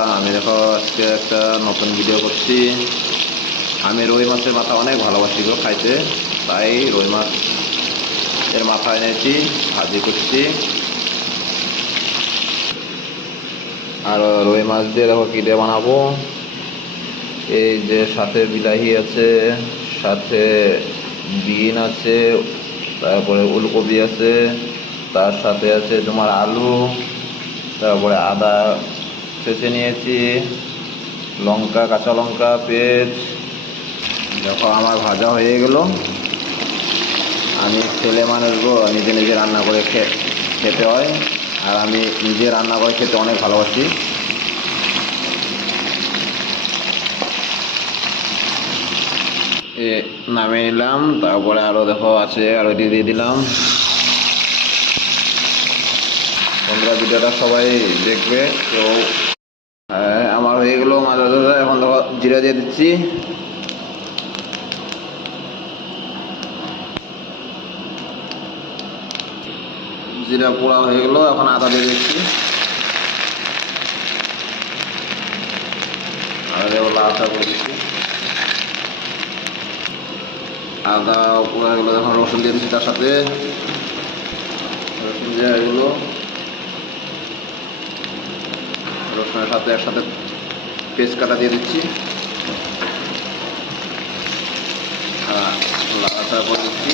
আমি দেখো আজকে একটা নতুন ভিডিও করছি। আমি রুই মাছের মাথা অনেক ভালোবাসি গো খাইতে, তাই রুই মাছ এর মাথা এনেছি, ভাজি করছি। আর রুই মাছ দিয়ে দেখো কী দিয়ে বানাবো। এই যে সাথে বিলাহি আছে, সাথে বিন আছে, তারপরে ওলকপি আছে, তার সাথে আছে তোমার আলু, তারপরে আদা ছেঁচে নিয়েছি, লঙ্কা, কাঁচা লঙ্কা, পেঁয়াজ। দেখো আমার ভাজা হয়ে গেল। আমি ছেলে মানুষ গো, নিজে নিজে রান্না করে খেতে হয়, আর আমি নিজে রান্না করে খেতে অনেক ভালোবাসি। নামিয়ে নিলাম, তারপরে আরও দেখো আছে, আরও দিয়ে দিলাম। তোমরা ভিডিওটা সবাই দেখবে। তো আমার হয়ে গেলো মাছ ভাজা। এখন দেখো জিরা দিয়ে দিচ্ছি। জিরা পোড়া হয়ে গেল, এখন আদা দিয়ে দিচ্ছি। আদা দিয়ে লালচা করে দিচ্ছি। আদা পোড়া হয়ে গেলো, এখন রসুন দিয়ে দিচ্ছি তার সাথে। রসুন দেওয়া হয়ে গেলো, রসুনের সাথে একসাথে পেস্ট কাটা দিয়ে দিচ্ছি। লালচা করে দিচ্ছি।